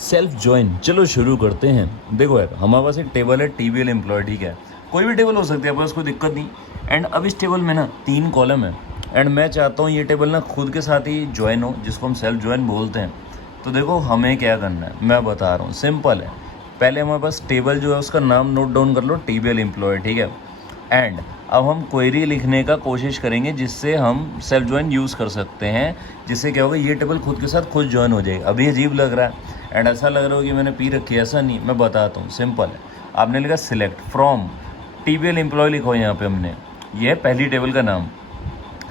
Self join, चलो शुरू करते हैं। देखो यार, हमारे पास एक टेबल है टीबीएल एम्प्लॉय, ठीक है, कोई भी टेबल हो सकती है, बस कोई दिक्कत नहीं। एंड अब इस टेबल में ना 3 कॉलम है एंड मैं चाहता हूँ ये टेबल ना खुद के साथ ही ज्वाइन हो, जिसको हम सेल्फ ज्वाइन बोलते हैं। तो देखो हमें क्या करना है, मैं बता रहा हूँ, सिंपल है। पहले हमारे पास टेबल जो है उसका नाम नोट डाउन कर लो, टीबीएल एम्प्लॉय, ठीक है। एंड अब हम क्वेरी लिखने का कोशिश करेंगे जिससे हम सेल्फ ज्वाइन यूज़ कर सकते हैं, जिससे क्या होगा, ये टेबल खुद के साथ खुद ज्वाइन हो जाएगी। अभी अजीब लग रहा है एंड ऐसा लग रहा हो कि मैंने पी रखी है, ऐसा नहीं, मैं बताता हूँ, सिंपल है। आपने लिखा सिलेक्ट फ्रॉम टीबीएल एम्प्लॉय, लिखो यहाँ पे हमने, ये है पहली टेबल का नाम।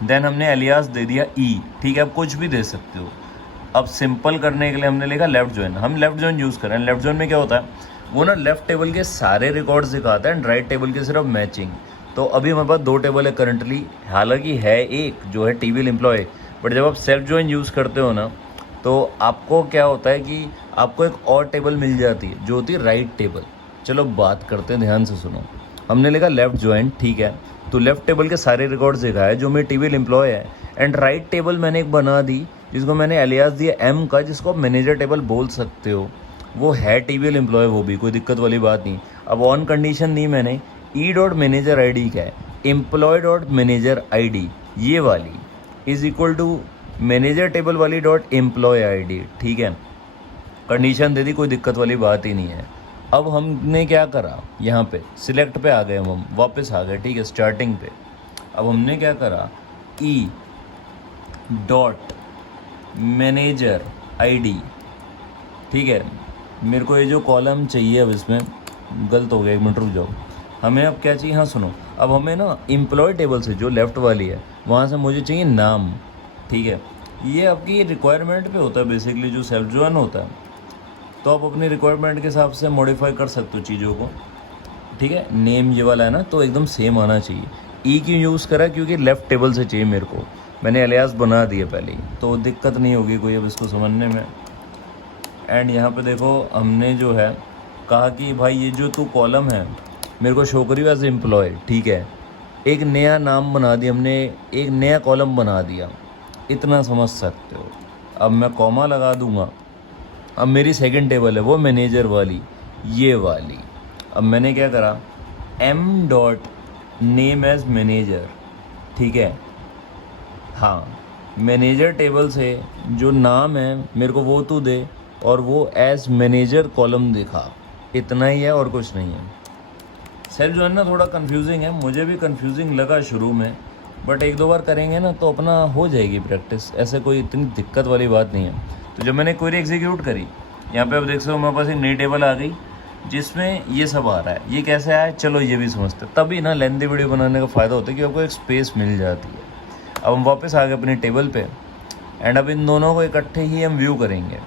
देन हमने एलियास दे दिया ई, ठीक है, आप कुछ भी दे सकते हो। अब सिंपल करने के लिए हमने लिखा लेफ्ट ज्वाइन, हम लेफ्ट ज्वाइन यूज़ करें। लेफ्ट ज्वाइन में क्या होता है, वो ना लेफ्ट टेबल के सारे रिकॉर्ड्स दिखाता है एंड राइट टेबल के सिर्फ मैचिंग। तो अभी हमारे पास 2 टेबल है करंटली, हालांकि है एक जो है टीबीएल एम्प्लॉय, बट जब आप सेल्फ ज्वाइन यूज़ करते हो ना, तो आपको क्या होता है कि आपको एक और टेबल मिल जाती है जो होती है राइट टेबल। चलो बात करते हैं, ध्यान से सुनो। हमने लिखा लेफ्ट ज्वाइन, ठीक है, तो लेफ्ट टेबल के सारे रिकॉर्ड्स दिखाए जो मेरे टीबीएल एम्प्लॉय है। एंड राइट टेबल मैंने एक बना दी जिसको मैंने एलियास दिया एम का, जिसको आप मैनेजर टेबल बोल सकते हो। वो है टीबीएल एम्प्लॉय, वो भी कोई दिक्कत वाली बात नहीं। अब ऑन कंडीशन दी मैंने, E dot manager I D क्या है, employ dot manager I D, ये वाली is equal to manager table वाली डॉट एम्प्लॉय आई डी, ठीक है। कंडीशन दे दी, कोई दिक्कत वाली बात ही नहीं है। अब हमने क्या करा, यहाँ पे सिलेक्ट पे आ गए, हम वापस आ गए, ठीक है, स्टार्टिंग पे। अब हमने क्या करा, ई डॉट मैनेजर आईडी, ठीक है। मेरे को ये जो कॉलम चाहिए, अब इसमें गलत हो गया, 1 मिनट रुक जाओ। हमें अब क्या चाहिए, हाँ सुनो, अब हमें ना एम्प्लॉय टेबल से जो लेफ़्ट वाली है वहाँ से मुझे चाहिए नाम, ठीक है। ये आपकी रिक्वायरमेंट पे होता है बेसिकली, जो सेल्फ ज्वाइन होता है, तो आप अपनी रिक्वायरमेंट के हिसाब से मॉडिफाई कर सकते हो चीज़ों को, ठीक है। नेम ये वाला है ना, तो एकदम सेम आना चाहिए। ई क्यों यूज़ करा, क्योंकि लेफ़्ट टेबल से चाहिए मेरे को, मैंने एलियास बना दिया पहले ही, तो दिक्कत नहीं होगी कोई अब इसको समझने में। एंड यहाँ पे देखो हमने जो है कहा कि भाई ये जो तू कॉलम है मेरे को शो करी एज एम्प्लॉय, ठीक है। एक नया नाम बना दिया हमने, एक नया कॉलम बना दिया, इतना समझ सकते हो। अब मैं कॉमा लगा दूंगा। अब मेरी सेकंड टेबल है वो मैनेजर वाली, ये वाली। अब मैंने क्या करा, M dot name as manager, ठीक है। हाँ, मैनेजर टेबल से जो नाम है मेरे को वो तू दे, और वो एज मैनेजर कॉलम दिखा, इतना ही है और कुछ नहीं है। सेल्फ ज्वाइन ना थोड़ा कंफ्यूजिंग है, मुझे भी कंफ्यूजिंग लगा शुरू में, बट 1-2 बार करेंगे ना तो अपना हो जाएगी प्रैक्टिस, ऐसे कोई इतनी दिक्कत वाली बात नहीं है। तो जब मैंने क्वेरी एग्जीक्यूट करी, यहाँ पे आप देख सकते हो मेरे पास एक नई टेबल आ गई जिसमें ये सब आ रहा है। ये कैसे आया, चलो ये भी समझते हैं, तभी ना लेंथी वीडियो बनाने का फ़ायदा होता है कि आपको एक स्पेस मिल जाती है। अब हम वापस आ गए अपनी टेबल पे एंड अब इन दोनों को इकट्ठे ही हम व्यू करेंगे।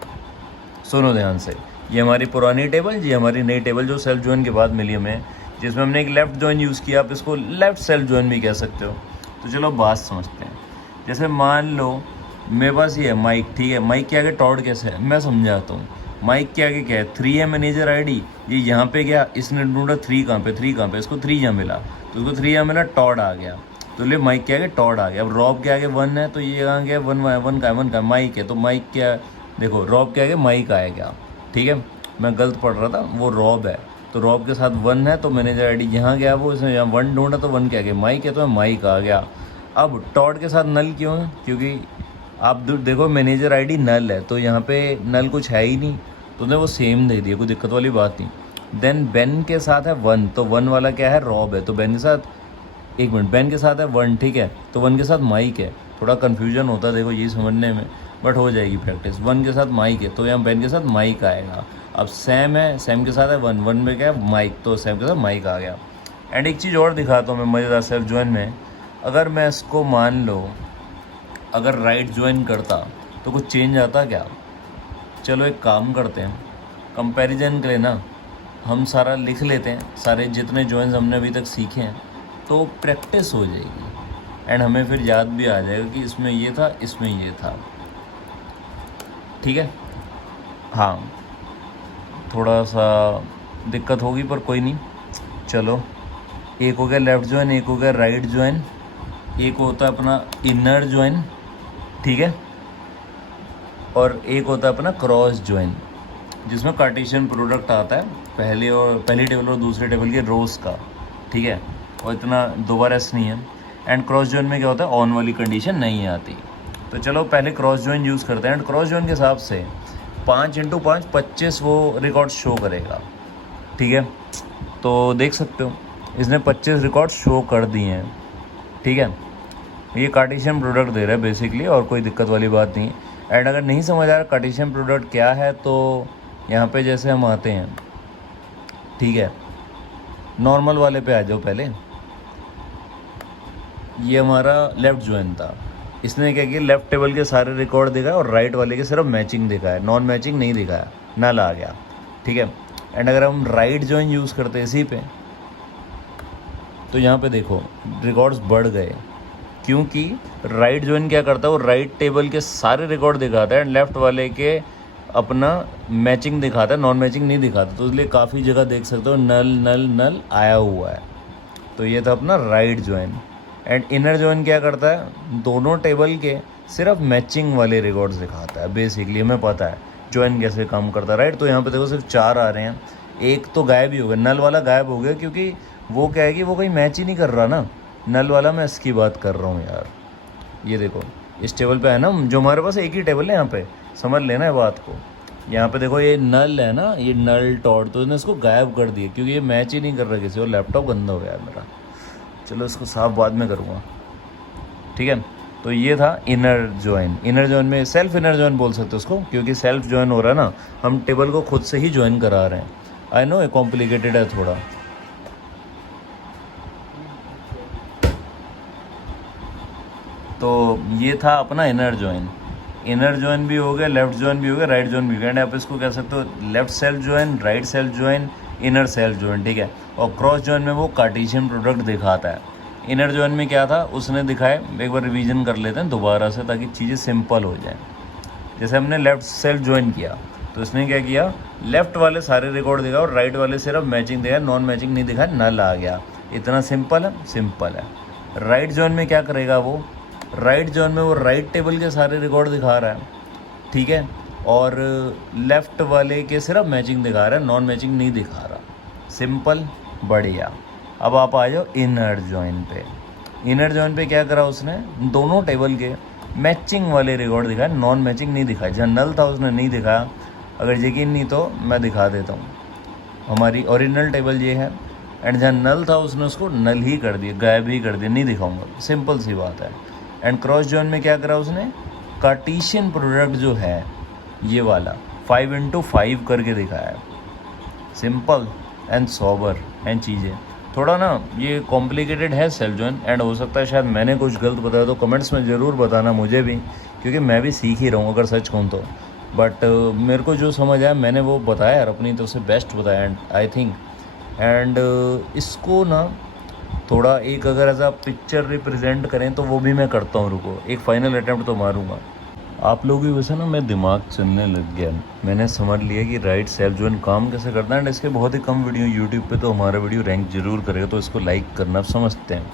सुनो ध्यान से, ये हमारी पुरानी टेबल, ये हमारी नई टेबल जो सेल्फ ज्वाइन के बाद मिली हमें, जिसमें हमने एक लेफ़्ट ज्वाइन यूज़ किया, आप इसको लेफ़्ट सेल्फ ज्वाइन भी कह सकते हो। तो चलो बात समझते हैं। जैसे मान लो मेरे पास ये है माइक, ठीक है, माइक के आगे टॉड कैसे है मैं समझाता हूँ। माइक के आगे क्या है, 3 है मैनेजर आईडी, ये यहाँ पे गया, इसने ढूंढा 3 कहाँ पे, 3 कहाँ पे, इसको 3 यहाँ मिला, तो उसको 3 यहाँ मिला, टॉड आ गया, तो ले माइक के आगे टॉड आ गया। अब रॉब के आगे 1 है, तो ये कहाँ गया, 1 का माइक है, तो माइक क्या, देखो रॉब के आगे माइक आएगा, ठीक है। मैं गलत पढ़ रहा था, वो रॉब है, तो रॉब के साथ 1 है, तो मैनेजर आईडी यहाँ गया, वो इसने यहाँ 1 ढूंढा, तो 1 के आगे माइक है, तो माइक आ गया। अब टॉड के साथ नल क्यों है, क्योंकि आप देखो मैनेजर आईडी नल है, तो यहाँ पे नल कुछ है ही नहीं, तो उन्हें वो सेम दे दिया, कोई दिक्कत वाली बात नहीं। देन बेन के साथ है 1, तो 1 वाला क्या है, रॉब है, तो बेन के साथ, 1 मिनट, बेन के साथ है 1, ठीक है, तो 1 के साथ माइक है। थोड़ा कन्फ्यूजन होता है देखो ये समझने में, बट हो जाएगी प्रैक्टिस। 1 के साथ माइक है, तो यहाँ बेन के साथ माइक आएगा। अब सैम है, सैम के साथ है 1 में क्या है, माइक, तो सैम के साथ माइक आ गया। एंड एक चीज़ और दिखाता हूँ मैं मज़ेदार सेल्फ ज्वाइन में, अगर मैं इसको मान लो अगर राइट ज्वाइन करता तो कुछ चेंज आता क्या। चलो एक काम करते हैं, कंपैरिजन के लिए ना हम सारा लिख लेते हैं, सारे जितने ज्वाइंस हमने अभी तक सीखे हैं, तो प्रैक्टिस हो जाएगी एंड हमें फिर याद भी आ जाएगा कि इसमें ये था, इसमें ये था, ठीक है। हाँ, थोड़ा सा दिक्कत होगी पर कोई नहीं। चलो, एक हो गया लेफ़्ट ज्वाइन, एक हो गया राइट ज्वाइन, एक होता है अपना इनर ज्वाइन, ठीक है, और एक होता है अपना क्रॉस ज्वाइन। जिसमें कार्टेशियन प्रोडक्ट आता है पहली टेबल और दूसरी टेबल के रोज़ का, ठीक है, और इतना दोबारा एस नहीं है। एंड क्रॉस जॉइन में क्या होता है, ऑन वाली कंडीशन नहीं आती। तो चलो पहले क्रॉस जॉइन यूज़ करते हैं। एंड क्रॉस जॉइन के हिसाब से 5 × 5 25 वो रिकॉर्ड शो करेगा, ठीक है। तो देख सकते हो इसने 25 रिकॉर्ड शो कर दिए हैं, ठीक है। ये कार्टेशियन प्रोडक्ट दे रहा है बेसिकली, और कोई दिक्कत वाली बात नहीं। एंड अगर नहीं समझ आ रहा कार्टेशियन प्रोडक्ट क्या है, तो यहाँ पे जैसे हम आते हैं, ठीक है, नॉर्मल वाले पे आ जाओ। पहले ये हमारा लेफ़्ट जॉइन था, इसने क्या किया, लेफ़्ट टेबल के सारे रिकॉर्ड दिखाया और राइट वाले के सिर्फ मैचिंग दिखाया, नॉन मैचिंग नहीं दिखाया, नल आ गया, ठीक है। एंड अगर हम राइट जॉइन यूज़ करते हैं इसी पे, तो यहाँ पे देखो रिकॉर्ड्स बढ़ गए, क्योंकि राइट जॉइन क्या करता है, वो राइट टेबल के सारे रिकॉर्ड दिखाता है एंड लेफ़्ट वाले के अपना मैचिंग दिखाता है, नॉन मैचिंग नहीं दिखाता। तो इसलिए काफ़ी जगह देख सकते हो नल नल नल आया हुआ है। तो ये था अपना right join. And inner join क्या करता है, दोनों टेबल के सिर्फ मैचिंग वाले रिकॉर्ड्स दिखाता है। बेसिकली हमें पता है जॉइन कैसे काम करता है, राइट। तो यहाँ पे देखो सिर्फ 4 आ रहे हैं, एक तो गायब ही हो गया, नल वाला गायब हो गया, क्योंकि वो क्या है कि वो कहीं मैच ही नहीं कर रहा ना, नल वाला। मैं इसकी बात कर रहा हूँ यार, ये देखो इस टेबल पे है ना, जो हमारे पास एक ही टेबल है यहाँ पे, समझ लेना है बात को। यहाँ पे देखो ये नल है ना, ये नल टॉड, तो इसने इसको गायब कर दिया क्योंकि ये मैच ही नहीं कर रहा किसी, और लैपटॉप गंदा हो गया मेरा। चलो इसको साफ बाद में करूँगा, ठीक है। तो ये था इनर जॉइन। इनर जॉइन में सेल्फ इनर जॉइन बोल सकते हो उसको, क्योंकि सेल्फ जॉइन हो रहा है ना, हम टेबल को खुद से ही जॉइन करा रहे हैं। आई नो ये कॉम्प्लिकेटेड है थोड़ा। तो ये था अपना इनर जॉइन। इनर जॉइन भी हो गया, लेफ्ट जॉइन भी हो गया, राइट जॉइन भी हो गया। एंड आप इसको कह सकते हो left self join, right self join, inner self join, ठीक है। और क्रॉस जॉइन में वो कार्टेशियन प्रोडक्ट दिखाता है। इनर जॉइन में क्या था उसने दिखाया, एक बार रिवीजन कर लेते हैं दोबारा से ताकि चीज़ें सिंपल हो जाएं। जैसे हमने लेफ़्ट सेल्फ जॉइन किया, तो इसने क्या किया, लेफ़्ट वाले सारे रिकॉर्ड दिखाया और राइट वाले सिर्फ मैचिंग दिखाया, नॉन मैचिंग नहीं दिखाया, नल आ गया। इतना सिंपल है, सिंपल है। राइट जॉइन में क्या करेगा वो, राइट जॉइन में वो राइट टेबल के सारे रिकॉर्ड दिखा रहा है, ठीक है, और लेफ़्ट वाले के सिर्फ मैचिंग दिखा रहा है, नॉन मैचिंग नहीं दिखा रहा। सिंपल, बढ़िया। अब आप आ जाओ इनर जॉइन पे। इनर जॉइन पे क्या करा उसने, दोनों टेबल के मैचिंग वाले रिकॉर्ड दिखाए, नॉन मैचिंग नहीं दिखाए। जहाँ नल था उसने नहीं दिखाया। अगर यकीन नहीं तो मैं दिखा देता हूँ। हमारी ओरिजिनल टेबल ये है, एंड जहाँ नल था उसने उसको नल ही कर दिया, गायब ही कर दिया, नहीं दिखाऊंगा, सिंपल सी बात है। एंड क्रॉस जॉइन में क्या करा उसने, कार्टेशियन प्रोडक्ट जो है ये वाला 5 × 5 करके दिखाया है। सिंपल एंड सोबर एंड चीज़ें थोड़ा ना ये कॉम्प्लिकेटेड है सेल्फ जॉइन। एंड हो सकता है शायद मैंने कुछ गलत बताया, तो कमेंट्स में ज़रूर बताना मुझे भी, क्योंकि मैं भी सीख ही रहा हूँ अगर सच कहूँ तो। बट मेरे को जो समझ आया मैंने वो बताया यार, अपनी तरफ से बेस्ट बताया। एंड आई थिंक इसको ना थोड़ा एक अगर एज आ पिक्चर रिप्रेजेंट करें तो वो भी मैं करता हूँ। रुको एक फ़ाइनल अटैम्प्ट तो मारूंगा। आप लोग भी वैसे ना मैं दिमाग चलने लग गया, मैंने समझ लिया कि राइट सेल्फ जॉइन काम कैसे करता है। एंड इसके बहुत ही कम वीडियो यूट्यूब पे, तो हमारा वीडियो रैंक जरूर करेगा, तो इसको लाइक करना। आप समझते हैं,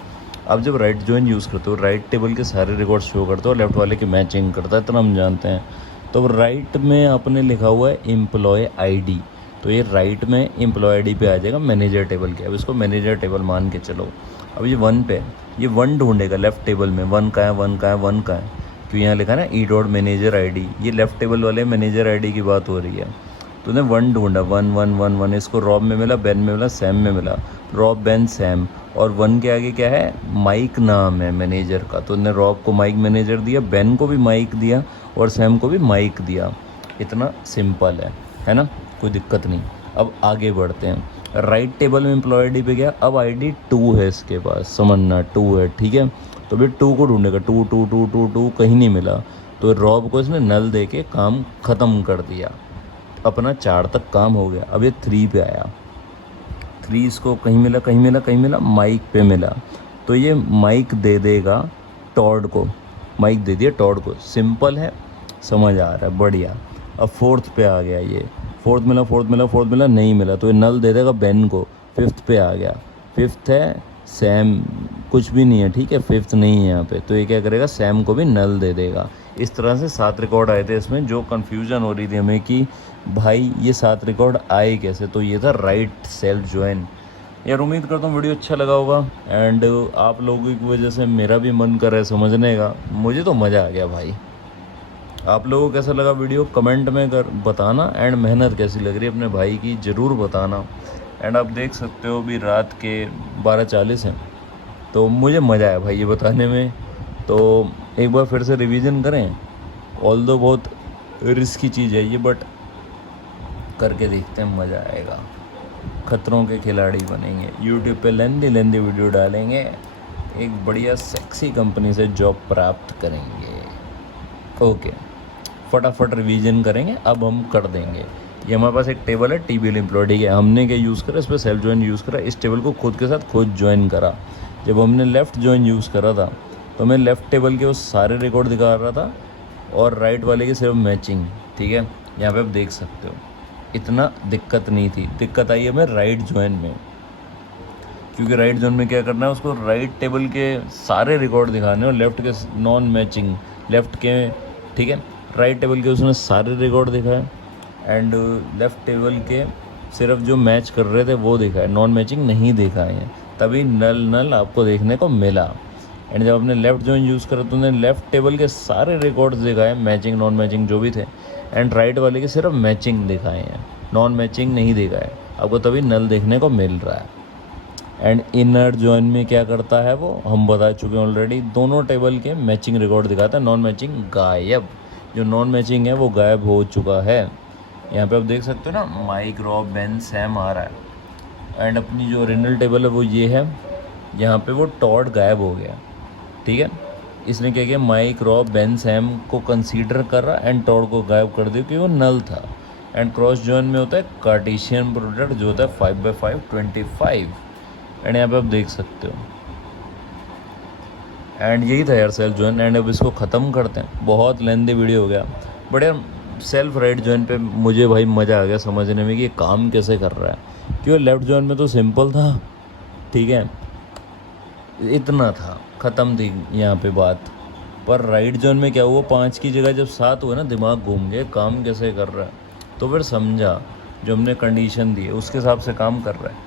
आप जब राइट जॉइन यूज़ करते हो, राइट टेबल के सारे रिकॉर्ड शो करते हो, लेफ्ट वाले की मैचिंग करता है, इतना हम जानते हैं। तो राइट में आपने लिखा हुआ है एम्प्लॉय ID, तो ये राइट में एम्प्लॉय ID पे आ जाएगा मैनेजर टेबल के। अब इसको मैनेजर टेबल मान के चलो। अब ये 1 पे, ये 1 ढूंढेगा लेफ्ट टेबल में, 1 का है, 1 का है, 1 का है, क्यों यहाँ लिखा ना E.Manager ID, ये लेफ्ट टेबल वाले मैनेजर ID की बात हो रही है। तो उसने 1 ढूंढा, 1 1 1 1, इसको रॉब में मिला, बेन में मिला, सैम में मिला, रॉब बेन सैम। और 1 के आगे क्या है, माइक नाम है मैनेजर का, तो उसने रॉब को माइक मैनेजर दिया, बेन को भी माइक दिया और सैम को भी माइक दिया। इतना सिंपल है ना, कोई दिक्कत नहीं। अब आगे बढ़ते हैं। राइट टेबल में एम्प्लॉय ID पे गया, अब ID 2 है इसके पास, समझना 2 है, ठीक है। तो फिर 2 को ढूंढेगा, 2 2 2 2 2 कहीं नहीं मिला, तो रॉब को इसने नल दे के काम ख़त्म कर दिया, अपना 4 तक काम हो गया। अब ये 3 पे आया, 3 इसको कहीं मिला, कहीं मिला, कहीं मिला, माइक पे मिला, तो ये माइक दे देगा टॉड को, माइक दे दिया टॉड को। सिंपल है, समझ आ रहा है, बढ़िया। अब 4th पे आ गया, ये 4th मिला, 4th मिला, 4th मिला, नहीं मिला, तो ये नल दे देगा बेन को। 5th पे आ गया, 5th है सैम, कुछ भी नहीं है, ठीक है, 5th नहीं है यहाँ पे, तो ये क्या करेगा, सैम को भी नल दे देगा। इस तरह से 7 रिकॉर्ड आए थे इसमें। जो कन्फ्यूज़न हो रही थी हमें कि भाई ये 7 रिकॉर्ड आए कैसे, तो ये था राइट सेल्फ ज्वाइन। यार उम्मीद करता हूँ वीडियो अच्छा लगा होगा, एंड आप लोगों की वजह से मेरा भी मन कर रहा है समझने का। मुझे तो मज़ा आ गया भाई। आप लोगों को कैसा लगा वीडियो कमेंट में कर बताना, एंड मेहनत कैसी लग रही है अपने भाई की ज़रूर बताना। एंड आप देख सकते हो भी रात के 12:40 हैं, तो मुझे मज़ा आया भाई ये बताने में। तो एक बार फिर से रिवीजन करें, ऑल्दो बहुत रिस्की चीज़ है ये, बट करके देखते हैं, मज़ा आएगा। खतरों के खिलाड़ी बनेंगे, यूट्यूब पे लेंदी वीडियो डालेंगे, एक बढ़िया सेक्सी कंपनी से जॉब प्राप्त करेंगे। ओके, फटाफट रिवीजन करेंगे, अब हम कर देंगे। ये हमारे पास एक टेबल है TBL एम्प्लॉय, ठीक है। हमने क्या यूज़ करा, इस पर सेल्फ ज्वाइन यूज़ करा, इस टेबल को खुद के साथ खुद ज्वाइन करा। जब हमने लेफ़्ट ज्वाइन यूज़ करा था तो मैं लेफ़्ट टेबल के वो सारे रिकॉर्ड दिखा रहा था और राइट वाले की सिर्फ मैचिंग, ठीक है। यहाँ पे आप देख सकते हो इतना दिक्कत नहीं थी, दिक्कत आई है हमें राइट ज्वाइन में, क्योंकि राइट ज्वाइन में क्या करना है, उसको राइट टेबल के सारे रिकॉर्ड दिखाने और लेफ़्ट के नॉन मैचिंग, लेफ़्ट के, ठीक है, राइट टेबल के उसने सारे रिकॉर्ड दिखाए, एंड लेफ़्ट टेबल के सिर्फ जो मैच कर रहे थे वो दिखाए, नॉन मैचिंग नहीं दिखाए हैं, तभी नल आपको देखने को मिला। एंड जब आपने लेफ़्ट ज्वाइन यूज़ करा तो उन्होंने लेफ़्ट टेबल के सारे रिकॉर्ड्स दिखाए, मैचिंग नॉन मैचिंग जो भी थे, एंड राइट वाले के सिर्फ मैचिंग दिखाए हैं, नॉन मैचिंग नहीं दिखाए, आपको तभी नल देखने को मिल रहा है। एंड इनर ज्वाइन में क्या करता है वो हम बता चुके हैं ऑलरेडी, दोनों टेबल के मैचिंग रिकॉर्ड दिखाता है, नॉन मैचिंग गायब, जो नॉन मैचिंग है वो गायब हो चुका है। यहाँ पे आप देख सकते हो ना, माइक रॉब बेन सैम आ रहा है, एंड अपनी जो ओरिजिनल टेबल है वो ये है, यहाँ पे वो टॉड गायब हो गया, ठीक है। इसने क्या किया, माइक रॉब बेन सैम को कंसीडर कर रहा एंड टॉड को गायब कर दिया क्योंकि वो नल था। एंड क्रॉस ज्वाइन में होता है कार्टेशियन प्रोडक्ट जो होता है 5/5 25, एंड यहाँ पे आप देख सकते हो। एंड यही था यार सेल्फ ज्वाइन, एंड अब इसको ख़त्म करते हैं, बहुत लेंथी वीडियो हो गया, बट यार सेल्फ राइट ज्वाइन पे मुझे भाई मज़ा आ गया समझने में कि ये काम कैसे कर रहा है। क्यों, लेफ़्ट ज्वाइन में तो सिंपल था, ठीक है, इतना था, ख़त्म थी यहाँ पे बात। पर राइट जोन में क्या हुआ, 5 की जगह जब 7 हुआ ना, दिमाग घूम गया काम कैसे कर रहा है। तो फिर समझा जो हमने कंडीशन दी है उसके हिसाब से काम कर रहा है।